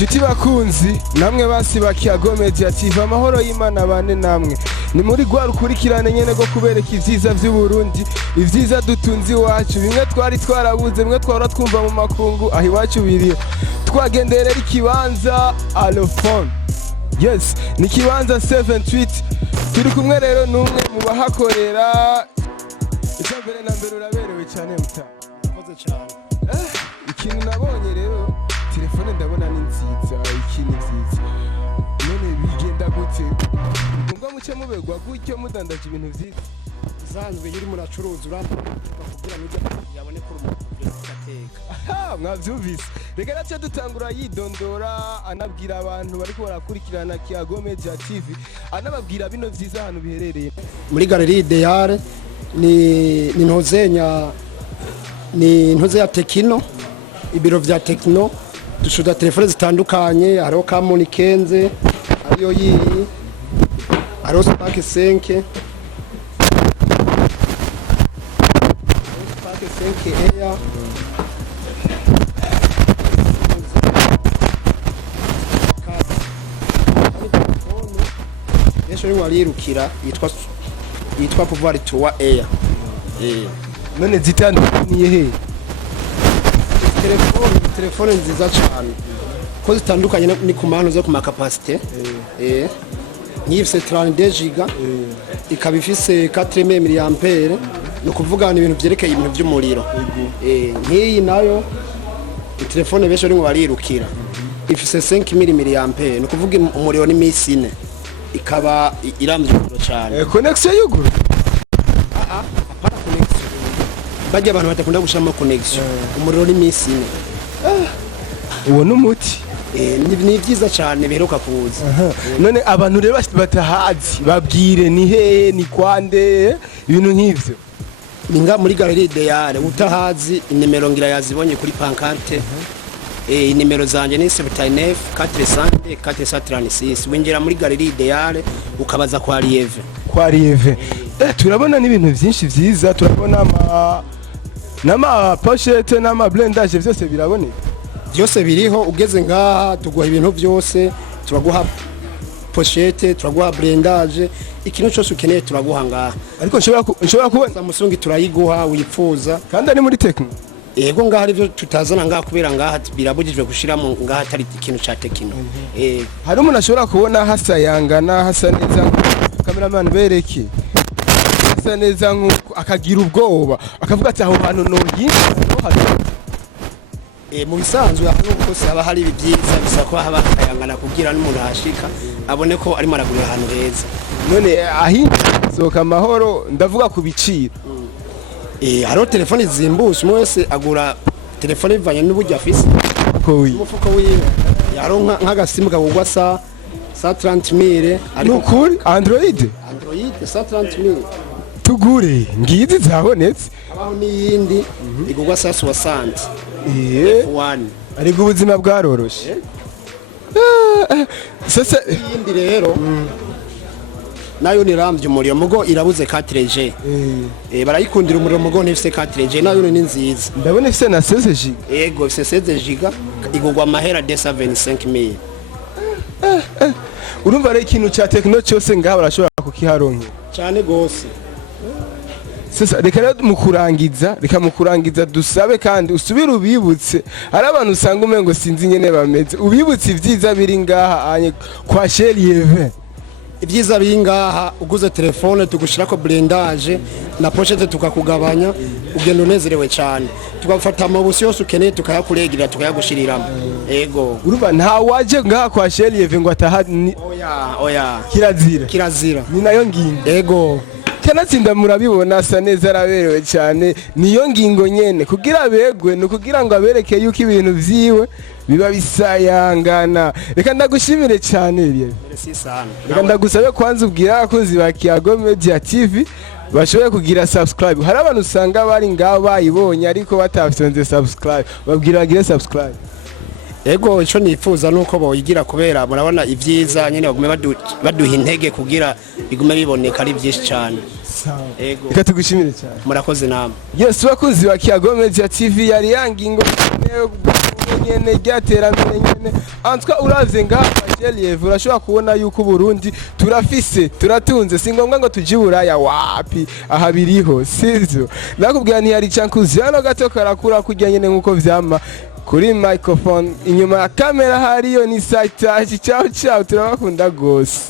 Inshuti bakunzi namwe basi ba Kiyago Media TV amahoro y'Imana bane namwe ni muri gwa rukurikirane nyene go kubereka ivyiza vy'u Burundi ivyiza dutunzi wacu bimwe twari twarabuze bimwe twara twumva mu makungu aho iwacu biriyo twagenderera ikibanza Alofone. Yes, ni kibanza 78 turi kumwe rero numwe mu bahakorera icyambere na mbere uraberewe cyane muta koze cyane ikintu nabonye rero telefone ndabona ni nziza ikintu nziza none bigenda gute ubwo muce muberwa gutyo mudandaje ibintu vyiza zanzwe yiri muracuruza uramukubwira n'ibyo yabone ko gateka mwavyumvise reka nace dutangura yidondora anabwira abantu bariko barakurikirana Kiyago Media TV anababwira bino vyiza ahantu biherereye muri Galerie Ideale ni ntoze ya Tekino ibiro vya Tekino dushuda telefone zitandukanye hariho Kamoni Kenze ariyo yiyi hariho Spark 5 Air Yesu ni walirukira yitwa Pouvoir Tour Air none zitandukanye he telefone nziza cyane ko zitandukanye ni ku mpano zo ku makapasite nk'ifise 32 GB ikaba ifise 4000 mAh no kuvuga ni ibintu byerekeye ibintu by'umuriro nk'iyi nayo telefone besho rimwe barirukira ifise 5000 mAh no kuvuga umuriro ni misi 4 ikaba iramvye cyane connection y'uguru para connection bajya abantu batakunda gushama connection umuriro ni misi 4 uwo numuti ni byiza cyane biheruka kuza none abantu rero batahazi babwire ni he ni kwande ibintu nk'ivyo ninga muri Galerie Ideale utahazi inimero ngira yazibonye kuri pancarte inimero zanje ni 79 400 436 winjira muri Galerie Ideale ukabaza kwa Lieve turabona n'ibintu byinshi vyiza turabona nama pochette nama blendage vyose biraboneka byose biriho ugeze ngaha tuguha ibintu byose turaguha pochette turaguha blendage ikintu cyose ukeneye turaguha ngaha ariko nshobora kubona Samsung turayiguha wipfuza kandi ari muri Tekino yego ngaha arivyo tutazana ngaha kubera ngaha birabujijwe gushiramo ngaha atari ikintu ca Tekino hari umuntu ashobora kubona hasa yangana hasa neza cameraman bereke hasa neza nkuko akagira ubwoba akavuga ati aho hantu no yinjira mu bisanzwe nuko saba hari ibyiza bisa ko haba kayangana kugira n'umuntu hashika abone ko ari maragurira ahantu heza none ahinzoka amahoro ndavuga ku biciro hariho telefone zimbushe mwese agura telefone ivanye n'uburyo afise umufuko wiwe yaronka nk'agasimu kagurwa sa 30000 ariko kuri Android sa 30000 tugure ngizi zabonetse abaho n'iyindi igurwa sa 60 F1 ariko ubuzima bwaroroshe sasa iyindi rero nayo ni ramvye umuriro mugo irabuze 4G barayikundira umuriro mugo nifise 4G nayo ni nziza ndabona ifise na 16 GB yego ifise 16 GB igurwa amahera de 75000 urumva rero ikintu ca Tekino cyose ngaha barashobora kukiharonka cyane gose sasa reka rero mukurangiza dusabe kandi usubire ubibutse hari abantu usanga umengo sinzi nyene bameze ubibutse ivyiza biri ngaha anye kwa Lieve ibyiza biri ngaha uguze telefone tugushirako blendage na pochette tukakugabanya ugenda unezerewe cyane tukafata amabusi yose ukeneye tukayakuregira tukayagushiriramo yego urumva nta waje ngaha kwa Lieve ngo ataha oya kirazira ni nayo ngingo yego kanatsinda murabibona asa neza araberewe cyane niyo ngingo nyene kugira begwe no kugira ngo abereke yuko ibintu vyiwe biba bisayangana reka ndagushimire cyane merci sana reka ndagusabe kwanza ubwira abakunzi ba Kiyago Media TV bashoboye kugira subscribe hari abantu usanga bari ngaho bayibonye ariko batafyonze subscribe babwira bagire subscribe Ego ico nifuza nuko boyigira kubera murabona ivyiza nyene bagume baduha intege kugira bigume biboneka ari byinshi cyane. Ego reka tugushimire cyane. Murakoze namwe. Yes bakunzi wa Kiyago Media TV yari yangingo nyene ryaterambere nyene antwa uravye ngaha Jelieve urashobora kubona yuko Burundi turafise turatunze si ngombwa ngo tuje buraya wapi aha biriho sivyo nakubwira ntiyari cankuzano gato karakura kurya nyene nkuko vyama kuri microphone inyuma ya kamera hariyo ni Saitaji ciao ciao turabakunda gose